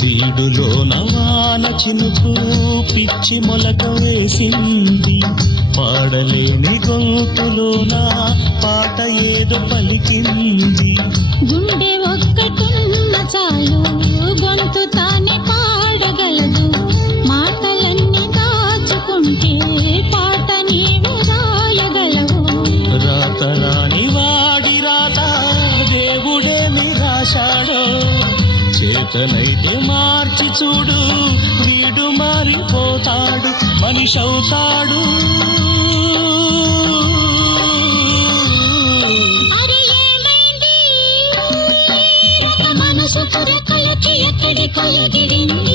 వీడులో నవాన చినుకు పిచ్చి మొలక వేసింది, పాడలేని గొంతులోన పాట ఏదో పలికింది. గుండె ఒక్కటున్న చాలు గొంతు తానే పాడగలదు, మాటలన్నీ దాచుకుంటే పాట నీవు రాయగలవు. రాత రాని వాడి రాత దేవుడేమి రాశాడో, చేతనైతే మార్చి చూడు వీడు మారిపోతాడు, మనిషి అవుతాడు. మనసు రెక్కలకి ఎక్కడికో ఎగిరింది,